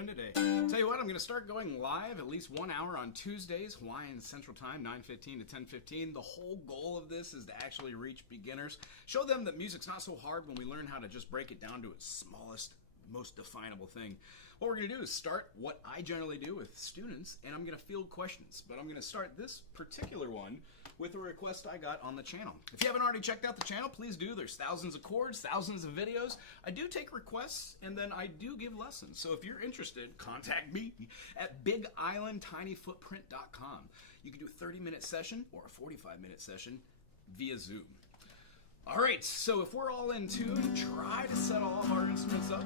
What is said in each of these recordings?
doing today? Tell you what, I'm going to start going live at least 1 hour on Tuesdays, Hawaiian Central Time, 9:15 to 10:15. The whole goal of this is to actually reach beginners, show them that music's not so hard when we learn how to just break it down to its smallest, most definable thing. What we're going to do is start what I generally do with students, and I'm going to field questions. But I'm going to start this particular one with a request I got on the channel. If you haven't already checked out the channel, please do. There's thousands of chords, thousands of videos. I do take requests, and then I do give lessons. So if you're interested, contact me at bigislandtinyfootprint.com. You can do a 30-minute session or a 45-minute session via Zoom. All right, so if we're all in tune, try to set all of our instruments up.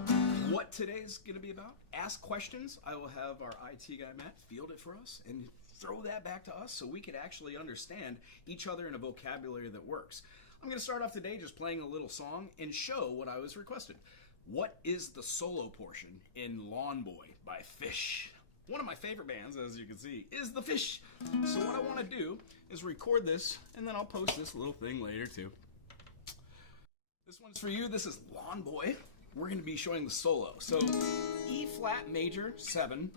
What today's going to be about, ask questions. I will have our IT guy, Matt, field it for us and throw that back to us so we could actually understand each other in a vocabulary that works. I'm going to start off today just playing a little song and show what I was requested. What is the solo portion in Lawn Boy by Fish? One of my favorite bands, as you can see, is the Fish. So what I want to do is record this, and then I'll post this little thing later too. This one's for you. This is Lawn Boy. We're going to be showing the solo. So E flat major 7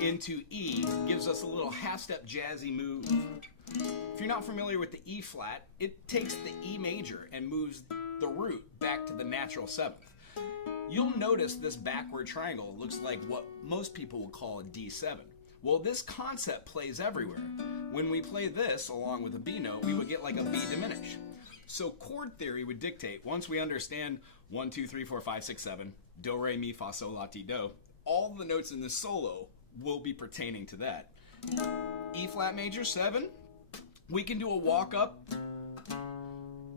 into E gives us a little half-step jazzy move. If you're not familiar with the E flat, it takes the E major and moves the root back to the natural 7th. You'll notice this backward triangle looks like what most people would call a D7. Well, this concept plays everywhere. When we play this along with a B note, we would get like a B diminished. So chord theory would dictate, once we understand 1, 2, 3, 4, 5, 6, 7, do, re, mi, fa, sol, la, ti, do, all the notes in this solo will be pertaining to that. E flat major 7, we can do a walk up.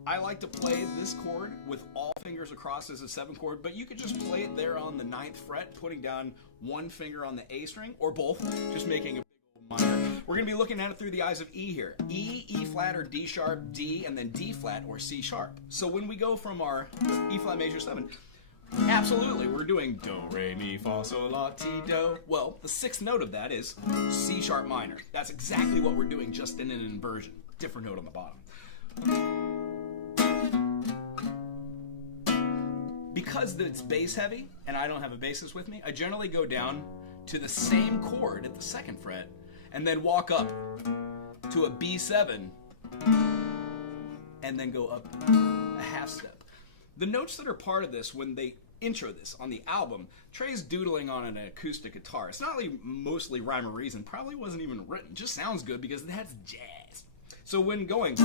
I like to play this chord with all fingers across as a 7 chord, but you could just play it there on the 9th fret, putting down one finger on the A string, or both, just making a minor. We're going to be looking at it through the eyes of E here. E, E flat or D sharp, D, and then D flat or C sharp. So when we go from our E flat major 7, absolutely, we're doing do, re, mi, fa, sol, la, ti, do. Well, the 6th note of that is C sharp minor. That's exactly what we're doing, just in an inversion. Different note on the bottom. Because it's bass heavy, and I don't have a bassist with me, I generally go down to the same chord at the 2nd fret, and then walk up to a B7, and then go up a half step. The notes that are part of this, when they intro this on the album, Trey's doodling on an acoustic guitar. It's not like mostly rhyme or reason, probably wasn't even written, just sounds good because that's jazz. So when going,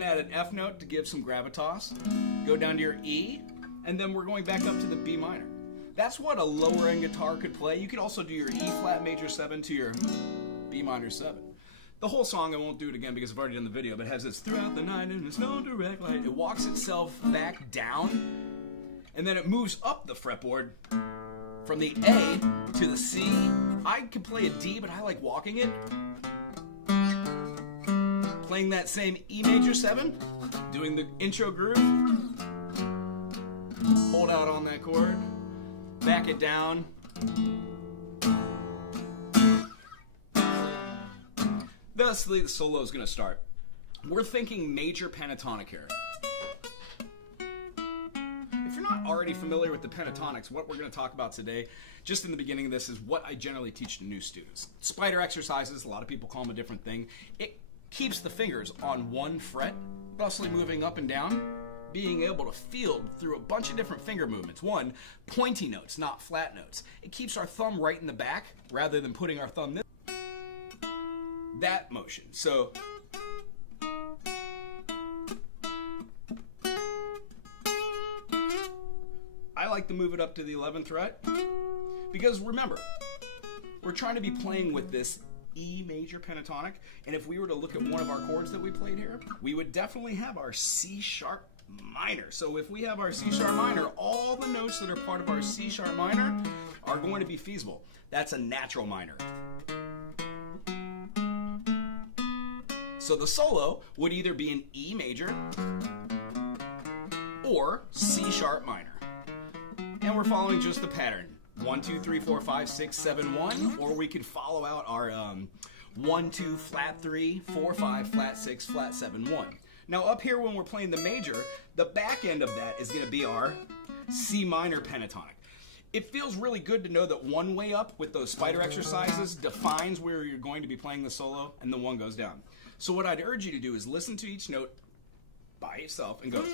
add an F note to give some gravitas, go down to your E, and then we're going back up to the B minor. That's what a lower end guitar could play. You could also do your E flat major 7 to your B minor 7. The whole song, I won't do it again because I've already done the video, but it has this throughout the night and there's no direct light. It walks itself back down, and then it moves up the fretboard from the A to the C. I could play a D, but I like walking it. Playing that same E major 7, doing the intro groove, hold out on that chord, back it down. Thusly, the solo is going to start. We're thinking major pentatonic here. If you're not already familiar with the pentatonics, what we're going to talk about today, just in the beginning of this, is what I generally teach to new students. Spider exercises, a lot of people call them a different thing. It keeps the fingers on one fret, thusly moving up and down, being able to field through a bunch of different finger movements. One, pointy notes, not flat notes. It keeps our thumb right in the back rather than putting our thumb this. That motion. So I like to move it up to the 11th fret because remember, we're trying to be playing with this E major pentatonic, and if we were to look at one of our chords that we played here, we would definitely have our C sharp minor. So if we have our C sharp minor, all the notes that are part of our C sharp minor are going to be feasible. That's a natural minor. So the solo would either be an E major or C sharp minor. And we're following just the pattern. 1, 2, 3, 4, 5, 6, 7, 1, or we could follow out our 1, 2, flat 3, 4, 5, flat 6, flat 7, 1. Now up here when we're playing the major, the back end of that is going to be our C minor pentatonic. It feels really good to know that one way up with those spider exercises defines where you're going to be playing the solo, and the one goes down. So what I'd urge you to do is listen to each note by itself and go.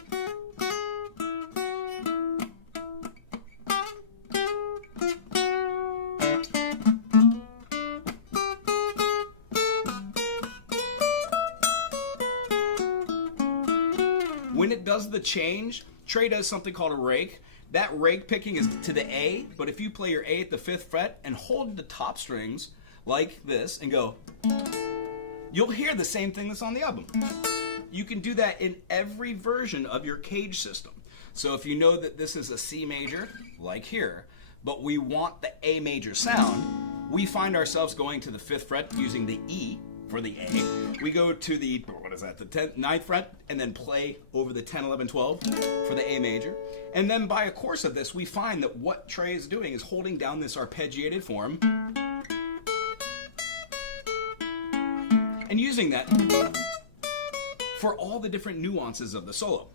When it does the change, Trey does something called a rake. That rake picking is to the A, but if you play your A at the 5th fret and hold the top strings like this and go, you'll hear the same thing that's on the album. You can do that in every version of your cage system. So if you know that this is a C major, like here, but we want the A major sound, we find ourselves going to the 5th fret using the E for the A. We go to the, the 9th fret, and then play over the 10, 11, 12 for the A major. And then by a course of this, we find that what Trey is doing is holding down this arpeggiated form and using that for all the different nuances of the solo.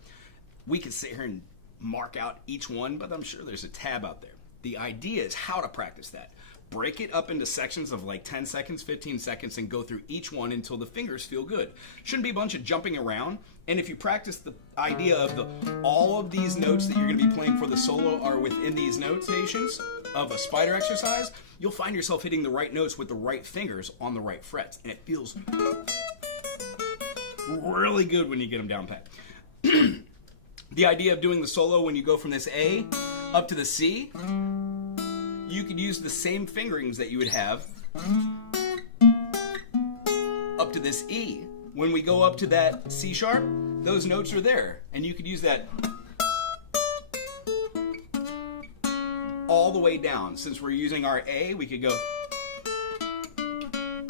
We could sit here and mark out each one, but I'm sure there's a tab out there. The idea is how to practice that. Break it up into sections of like 10 seconds, 15 seconds, and go through each one until the fingers feel good. Shouldn't be a bunch of jumping around. And if you practice the idea of all of these notes that you're going to be playing for the solo are within these notations of a spider exercise, you'll find yourself hitting the right notes with the right fingers on the right frets. And it feels really good when you get them down pat. The idea of doing the solo when you go from this A up to the C, you could use the same fingerings that you would have up to this E. When we go up to that C sharp, those notes are there. And you could use that all the way down. Since we're using our A, we could go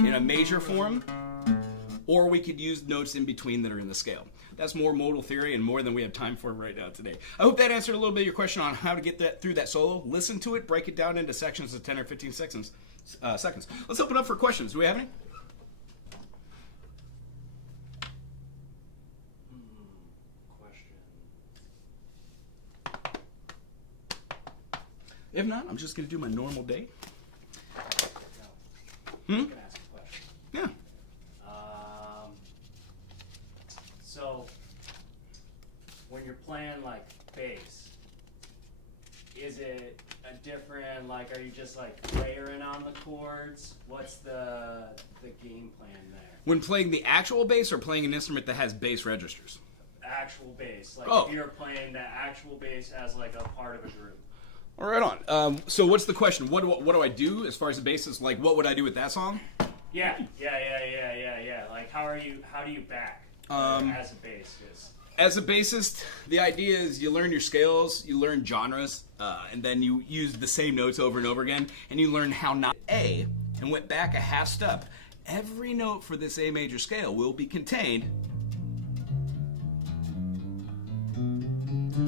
in a major form, or we could use notes in between that are in the scale. That's more modal theory and more than we have time for right now today. I hope that answered a little bit of your question on how to get that through that solo. Listen to it, break it down into sections of 10 or 15 seconds. Let's open up for questions. Do we have any? If not, I'm just going to do my normal day. I'm going to ask a question. Yeah. So, when you're playing like bass, is it a different, like, are you just like layering on the chords? What's the game plan there? When playing the actual bass or playing an instrument that has bass registers? Actual bass. Like, Oh. if you're playing the actual bass as like a part of a group. All right, on. So what's the question? What do I do as far as the bass is? Like, what would I do with that song? Yeah. Like, how do you back as a bassist? As a bassist, the idea is you learn your scales, you learn genres, and then you use the same notes over and over again, and you learn how not A, and went back a half step. Every note for this A major scale will be contained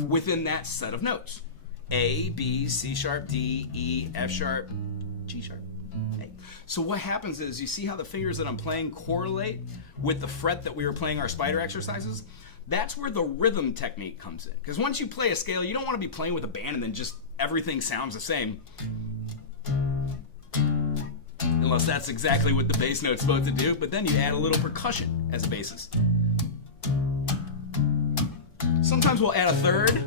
within that set of notes. A, B, C sharp, D, E, F sharp, G sharp, A. So what happens is you see how the fingers that I'm playing correlate with the fret that we were playing our spider exercises? That's where the rhythm technique comes in. Because once you play a scale, you don't want to be playing with a band and then just everything sounds the same. Unless that's exactly what the bass note's supposed to do, but then you add a little percussion as a bassist. Sometimes we'll add a third.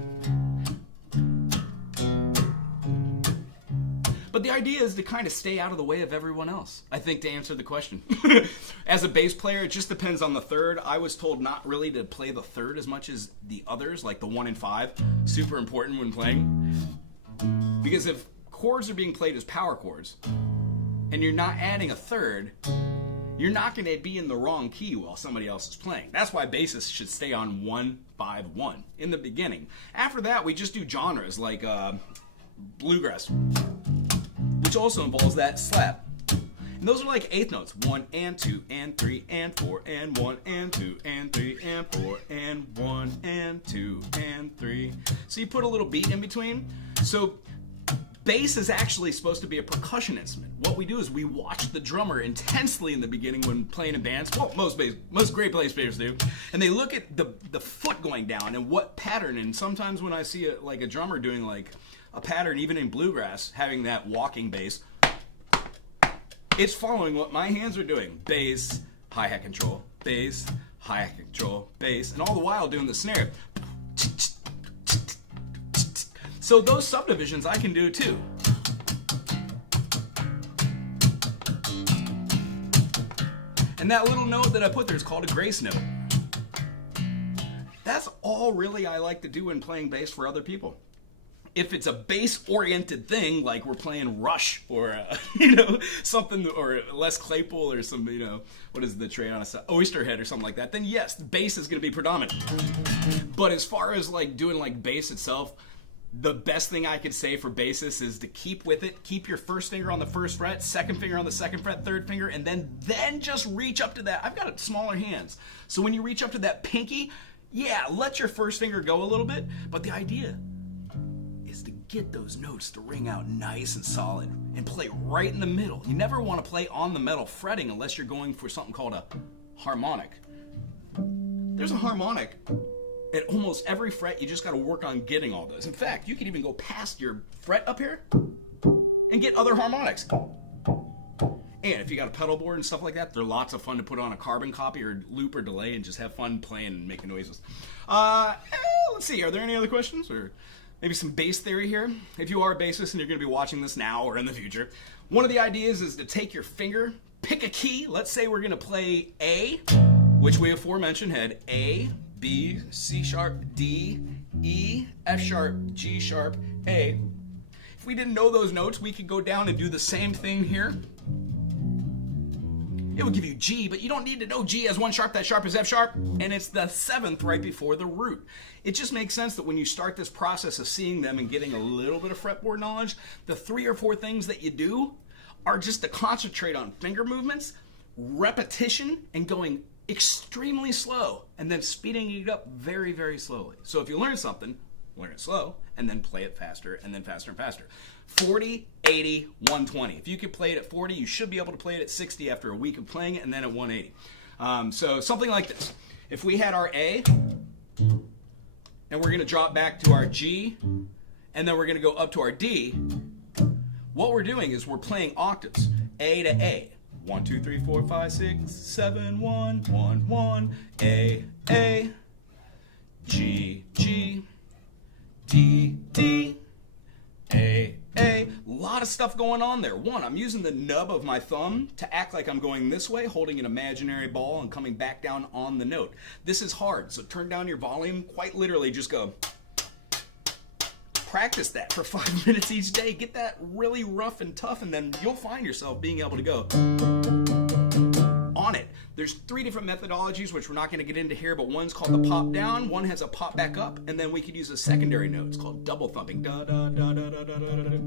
But the idea is to kind of stay out of the way of everyone else, I think, to answer the question. As a bass player, it just depends on the third. I was told not really to play the third as much as the others, like the 1 and 5. Super important when playing. Because if chords are being played as power chords, and you're not adding a third, you're not going to be in the wrong key while somebody else is playing. That's why bassists should stay on 1, 5, 1 in the beginning. After that, we just do genres like bluegrass, which also involves that slap. And those are like eighth notes. 1 and 2 and 3 and 4 and 1 and 2 and 3 and 4 and 1 and 2 and 3. So you put a little beat in between. So Bass is actually supposed to be a percussion instrument. What we do is we watch the drummer intensely in the beginning when playing in bands. Well, most great bass players do. And they look at the foot going down and what pattern. And sometimes when I see a drummer doing like a pattern, even in bluegrass, having that walking bass, it's following what my hands are doing. Bass, hi-hat control, bass, hi-hat control, bass, and all the while doing the snare. So those subdivisions I can do too. And that little note that I put there is called a grace note. That's all really I like to do when playing bass for other people. If it's a bass-oriented thing, like we're playing Rush or something, or Les Claypool or some, what is the tray on a Oysterhead or something like that, then yes, bass is going to be predominant. But as far as like doing like bass itself, the best thing I could say for bassists is to keep with it. Keep your first finger on the first fret, second finger on the second fret, third finger, and then just reach up to that. I've got smaller hands, so when you reach up to that pinky, yeah, let your first finger go a little bit. But the idea is to get those notes to ring out nice and solid and play right in the middle. You never want to play on the metal fretting unless you're going for something called a harmonic. There's a harmonic at almost every fret. You just got to work on getting all those. In fact, you can even go past your fret up here and get other harmonics. And if you got a pedal board and stuff like that, they're lots of fun to put on a carbon copy or loop or delay and just have fun playing and making noises. Let's see, are there any other questions or maybe some bass theory here? If you are a bassist and you're going to be watching this now or in the future, one of the ideas is to take your finger, pick a key. Let's say we're going to play A, which we aforementioned had A, B, C sharp, D, E, F sharp, G sharp, A. If we didn't know those notes, we could go down and do the same thing here. It would give you G, but you don't need to know G as 1 sharp, that sharp is F sharp, and it's the 7th right before the root. It just makes sense that when you start this process of seeing them and getting a little bit of fretboard knowledge, the 3 or 4 things that you do are just to concentrate on finger movements, repetition, and going extremely slow, and then speeding it up very, very slowly. So if you learn something, learn it slow, and then play it faster, and then faster and faster. 40, 80, 120. If you can play it at 40, you should be able to play it at 60 after a week of playing it, and then at 180. So something like this. If we had our A, and we're going to drop back to our G, and then we're going to go up to our D, what we're doing is we're playing octaves, A to A. 1, 2, 3, 4, 5, 6, 7, 1, 1, 1, A, G, G, D, D, A. A lot of stuff going on there. One, I'm using the nub of my thumb to act like I'm going this way, holding an imaginary ball and coming back down on the note. This is hard, so turn down your volume. Quite literally, just go. Practice that for 5 minutes each day. Get that really rough and tough, and then you'll find yourself being able to go on it. There's 3 different methodologies, which we're not going to get into here, but one's called the pop down, one has a pop back up, and then we could use a secondary note. It's called double thumping. Da, da, da, da, da, da, da, da.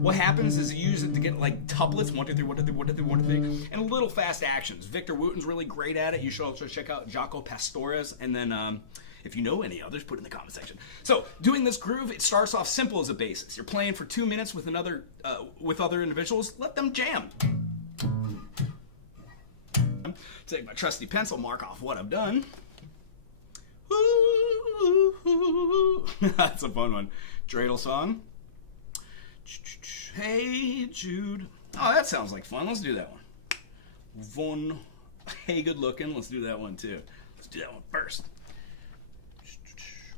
What happens is you use it to get like tuplets, 1, 2, 3, 1, 2, 3, 1, 2, 3, 1, 2, 3, and little fast actions. Victor Wooten's really great at it. You should also check out Jaco Pastorius, and then if you know any others, put it in the comment section. So, doing this groove, it starts off simple as a basis. You're playing for 2 minutes with other individuals. Let them jam. Take my trusty pencil, mark off what I've done. That's a fun one. Dreidel song. Hey Jude. Oh, that sounds like fun. Let's do that one. Hey, good looking. Let's do that one too. Let's do that one first.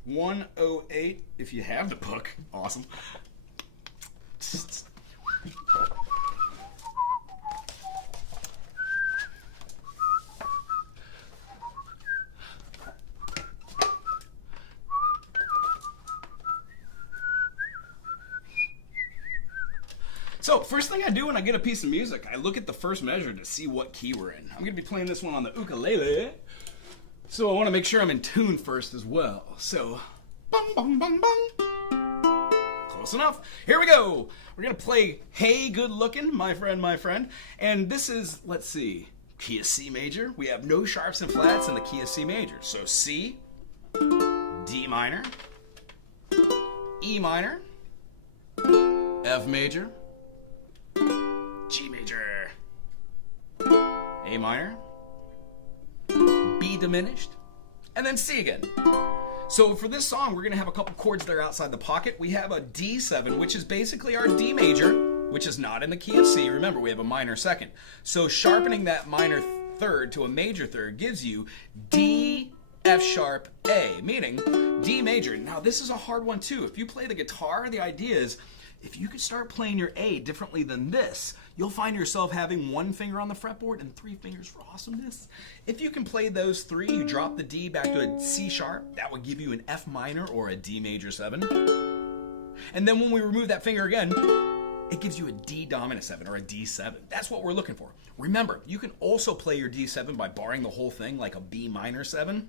108, if you have the book. Awesome. So, first thing I do when I get a piece of music, I look at the first measure to see what key we're in. I'm going to be playing this one on the ukulele, so I want to make sure I'm in tune first as well. So, bum, bum, bum, bum. Close enough. Here we go. We're going to play Hey Good Looking, my friend. And this is, let's see, key of C major. We have no sharps and flats in the key of C major. So C, D minor, E minor, F major, G major, A minor, B diminished, and then C again. So for this song, we're going to have a couple chords that are outside the pocket. We have a D7, which is basically our D major, which is not in the key of C. Remember, we have a minor second. So sharpening that minor third to a major third gives you D, F sharp, A, meaning D major. Now this is a hard one too. If you play the guitar, the idea is if you could start playing your A differently than this, you'll find yourself having one finger on the fretboard and three fingers for awesomeness. If you can play those three, you drop the D back to a C sharp, that would give you an F minor or a D major 7. And then when we remove that finger again, it gives you a D dominant 7 or a D7. That's what we're looking for. Remember, you can also play your D7 by barring the whole thing like a B minor 7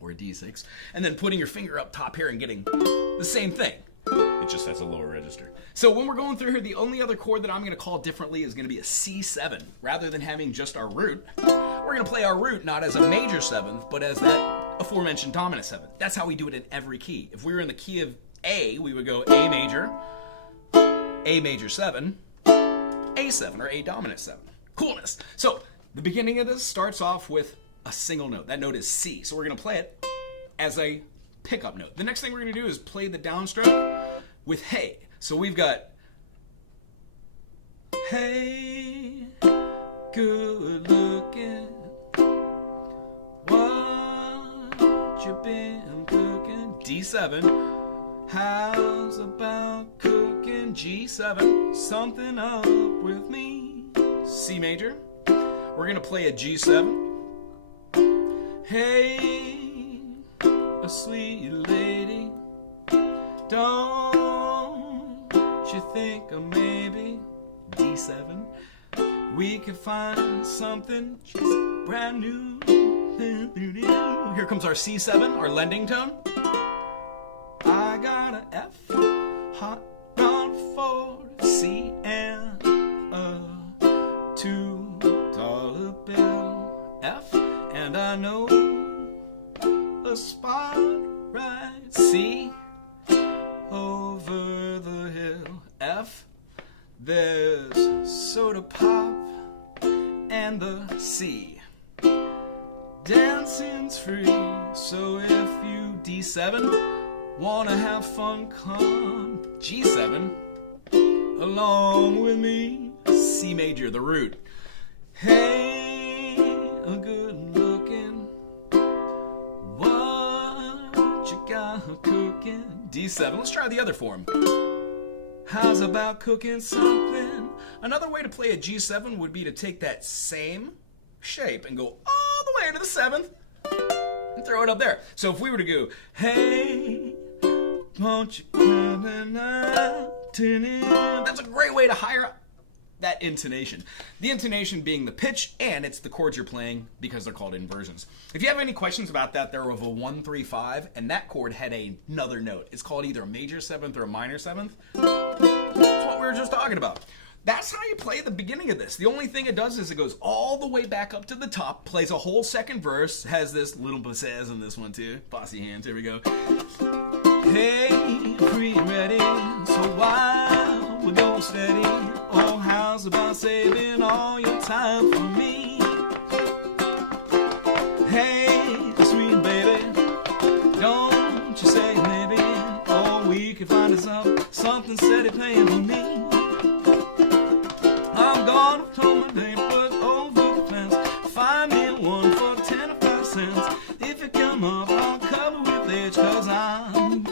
or a D6, and then putting your finger up top here and getting the same thing. It just has a lower register. So when we're going through here, the only other chord that I'm going to call differently is going to be a C7. Rather than having just our root, we're going to play our root not as a major 7th, but as that aforementioned dominant 7th. That's how we do it in every key. If we were in the key of A, we would go A major 7, A7, or A dominant 7. Coolness. So the beginning of this starts off with a single note. That note is C. So we're going to play it as a pickup note. The next thing we're going to do is play the downstroke with hey. So we've got hey, good looking, what you been cooking? D7. How's about cooking? G7. Something up with me. C major. We're going to play a G7. Hey, a sweet lady, don't you think maybe D7 we could find something just brand new? Here comes our C7, our lending tone. I got an F, hot rod for C and a $2 bill F, and I know a spot right C over the hill F. There's soda pop and the C. Dancing's free, so if you D7 wanna have fun, come G7 along with me. C major, the root. Hey, a good looking, what you got cooking? D7. Let's try the other form. How's about cooking something? Another way to play a G7 would be to take that same shape and go all the way to the 7th and throw it up there. So if we were to go, hey, won't you come and that's a great way to hire that intonation. The intonation being the pitch, and it's the chords you're playing because they're called inversions. If you have any questions about that, they're of a 1, 3, 5, and that chord had another note. It's called either a major 7th or a minor 7th. That's what we were just talking about. That's how you play the beginning of this. The only thing it does is it goes all the way back up to the top, plays a whole second verse, has this little bassez in this one too. Bossy hands, here we go. Hey, free and ready, so why we go steady? Oh, how's about saving all your time for me? Hey, sweet baby, don't you say maybe, oh, we could find us up something steady playing for me. I'm gonna throw my neighbors over the fence, find me one for 10 or 5 cents. If you come up, I'll cover with edge, cause I'm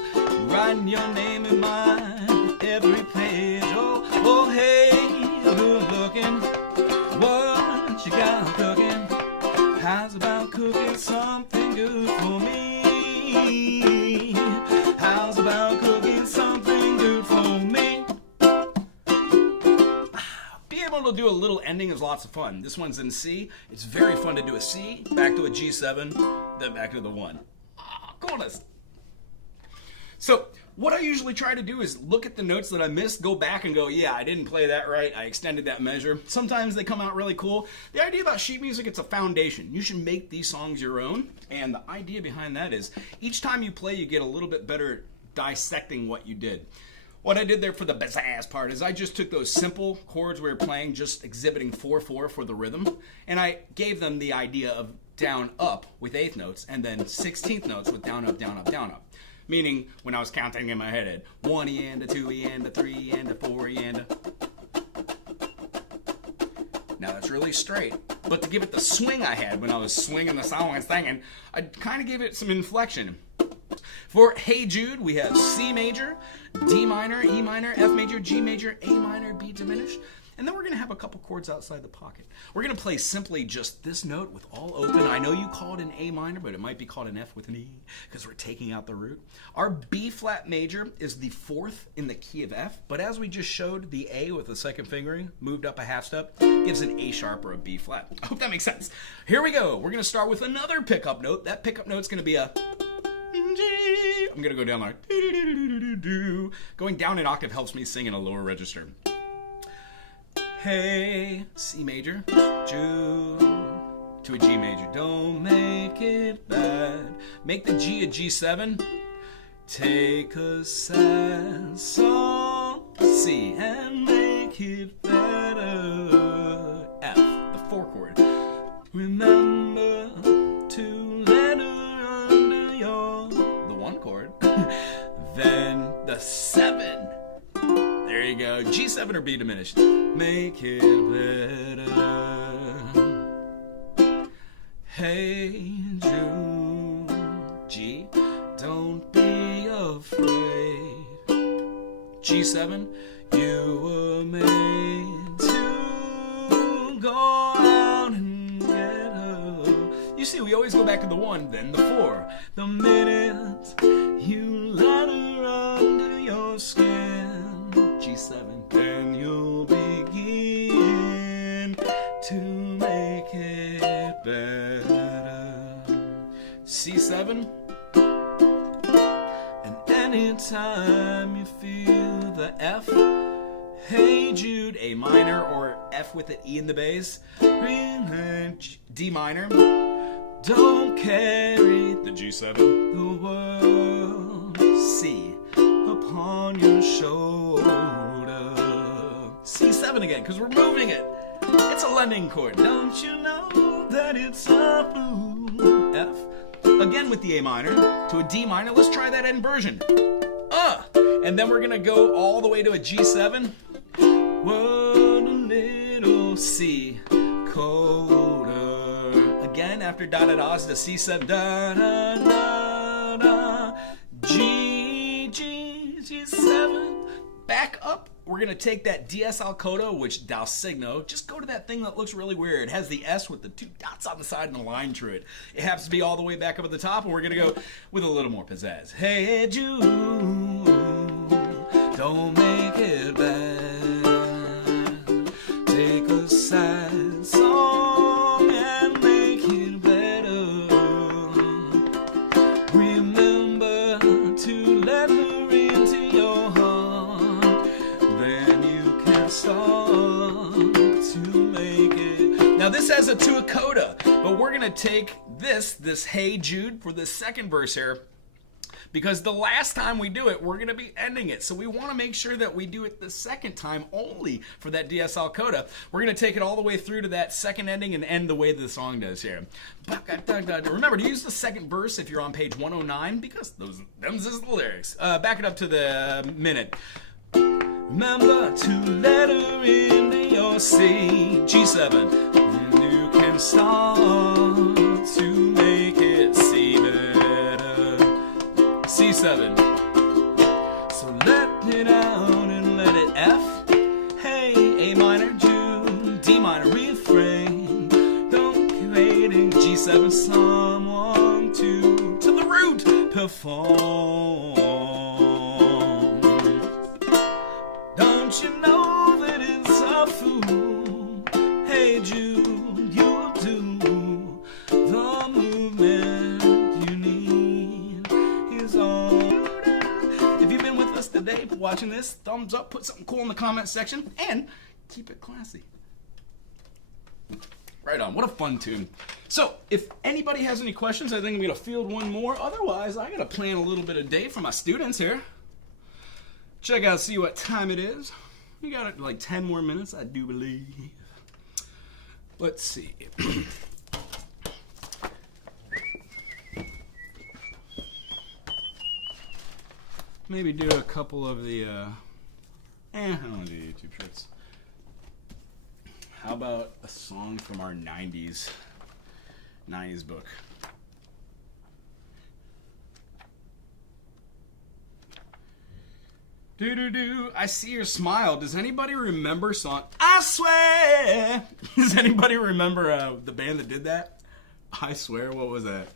writing your name in mine every page. Oh, oh, hey, good looking, what you got cooking? How's about cooking something good for me? How's about cooking something good for me? Being able to do a little ending is lots of fun. This one's in C. It's very fun to do a C, back to a G7, then back to the 1. Coolness. So what I usually try to do is look at the notes that I missed, go back and go, yeah, I didn't play that right, I extended that measure. Sometimes they come out really cool. The idea about sheet music, it's a foundation. You should make these songs your own, and the idea behind that is each time you play, you get a little bit better dissecting what you did. What I did there for the pizzazz part is I just took those simple chords we were playing, just exhibiting 4/4 for the rhythm, and I gave them the idea of down up with eighth notes and then 16th notes with down up, down up, down up. Meaning when I was counting in my head, 1 and a 2 and a 3 and a 4 and a... Now that's really straight, but to give it the swing I had when I was swinging the song and singing, I kind of gave it some inflection. For Hey Jude, we have C major, D minor, E minor, F major, G major, A minor, B diminished, and then we're going to have a couple chords outside the pocket. We're going to play simply just this note with all open. I know you call it an A minor, but it might be called an F with an E because we're taking out the root. Our B flat major is the 4th in the key of F, but as we just showed, the A with the second fingering moved up a half step gives an A sharp or a B flat. I hope that makes sense. Here we go. We're going to start with another pickup note. That pickup note's going to be a G. I'm going to go down like going down an octave helps me sing in a lower register. Hey, C major, Jude, to a G major. Don't make it bad. Make the G a G7. Take a sad song, C, and make it better. F, the 4 chord. Remember to let her under your, the 1 chord. Then the 7. There you go. G7 or B diminished. Make it better. Hey Jude, G, don't be afraid. G7, you were made to go out and get her. You see, we always go back to the 1, then the 4. The minute you let her under your skin, G7, then you'll begin to make it better. C7, and anytime you feel the F, Hey Jude, A minor or F with an E in the bass, D minor, don't carry the G7, the world, C, upon your shoulder. C7 again, because we're moving it. It's a London chord. Don't you know that it's a blue F? Again with the A minor to a D minor. Let's try that inversion. And then we're going to go all the way to a G7. What a little C colder. Again, after da-da-da's, the C7. Da-da-da-da. G, G7. Back up. We're going to take that DS al coda, which dal signo, just go to that thing that looks really weird. It has the S with the 2 dots on the side and a line through it. It happens to be all the way back up at the top, and we're going to go with a little more pizzazz. Hey Jude, don't make it bad. Take a sad song and make it better. Remember to let her into your heart, then you can start to make it. Now this has a 2 coda, but we're gonna take this Hey Jude for the second verse here, because the last time we do it, we're going to be ending it. So we want to make sure that we do it the second time only for that DSL coda. We're going to take it all the way through to that second ending and end the way the song does here. Remember to use the second verse if you're on page 109, because them's is the lyrics. Back it up to the minute. Remember to let her into your C, G7, and you can start to make it C better. C7. So let it out and let it F. Hey, A minor, Jude, D minor, refrain. Don't wait in G7, someone to the root, perform. Don't you know that it's a fool? Hey Jude, you'll do the movement you need is on. If you've been with us today watching this, thumbs up, put something cool in the comment section, and keep it classy. Right on, what a fun tune. So, if anybody has any questions, I think I'm going to field one more. Otherwise, I got to plan a little bit of day for my students here. check out, see what time it is. We got like 10 more minutes, I do believe. Let's see. Maybe do a couple of the, I don't want to do YouTube shorts. How about a song from our 90s book? Do-do-do, I see your smile. Does anybody remember song? I swear! Does anybody remember the band that did that? I swear, what was that?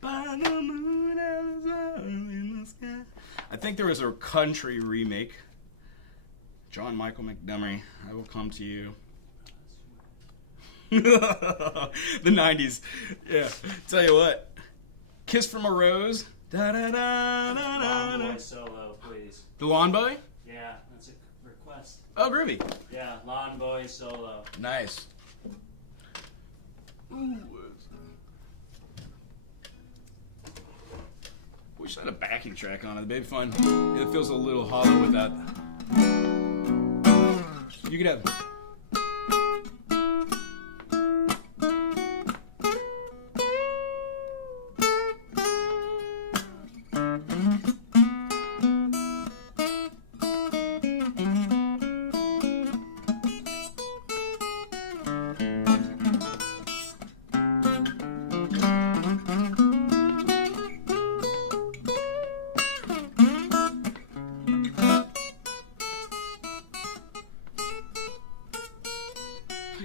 By the moon and the sun in the sky. I think there was a country remake. John Michael McDonough, I will come to you. The 90s. Yeah. Tell you what. Kiss from a Rose. Da, da, da, da, da, Lawn Boy solo, please. The Lawn Boy? Yeah, that's a request. Oh, groovy. Yeah, Lawn Boy solo. Nice. Ooh. We should have a backing track on it. It'd be fun. It feels a little hollow with that. You could have.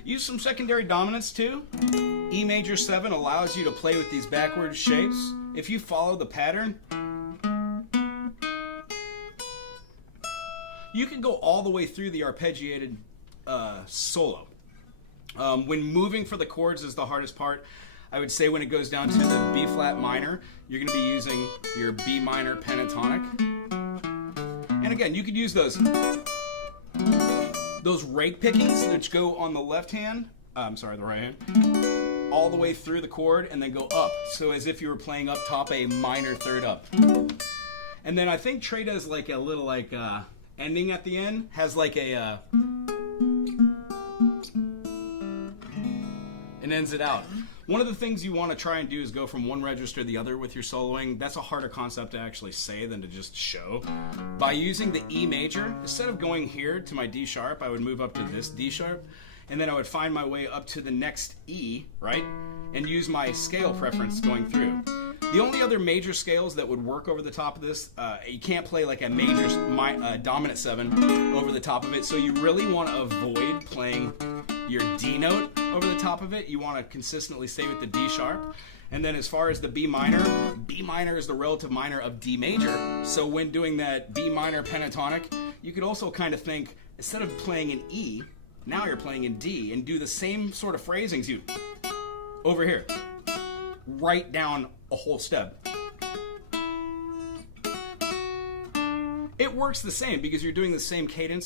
Use some secondary dominants too. E major 7 allows you to play with these backward shapes. If you follow the pattern, you can go all the way through the arpeggiated solo. When moving for the chords is the hardest part. I would say when it goes down to the B flat minor, you're going to be using your B minor pentatonic. And again, you could use those rake pickings which go on the left hand, the right hand, all the way through the chord and then go up. So as if you were playing up top a minor third up. And then I think Trey does like a little ending at the end, has like a, and ends it out. One of the things you want to try and do is go from one register to the other with your soloing. That's a harder concept to actually say than to just show. By using the E major, instead of going here to my D sharp, I would move up to this D sharp, and then I would find my way up to the next E, right? And use my scale preference going through. The only other major scales that would work over the top of this, you can't play like a major dominant 7 over the top of it, so you really want to avoid playing your D note over the top of it. You want to consistently stay with the D sharp. And then as far as the B minor is the relative minor of D major. So when doing that B minor pentatonic, you could also kind of think, instead of playing in E, now you're playing in D, and do the same sort of phrasings you over here. Right down a whole step. It works the same because you're doing the same cadence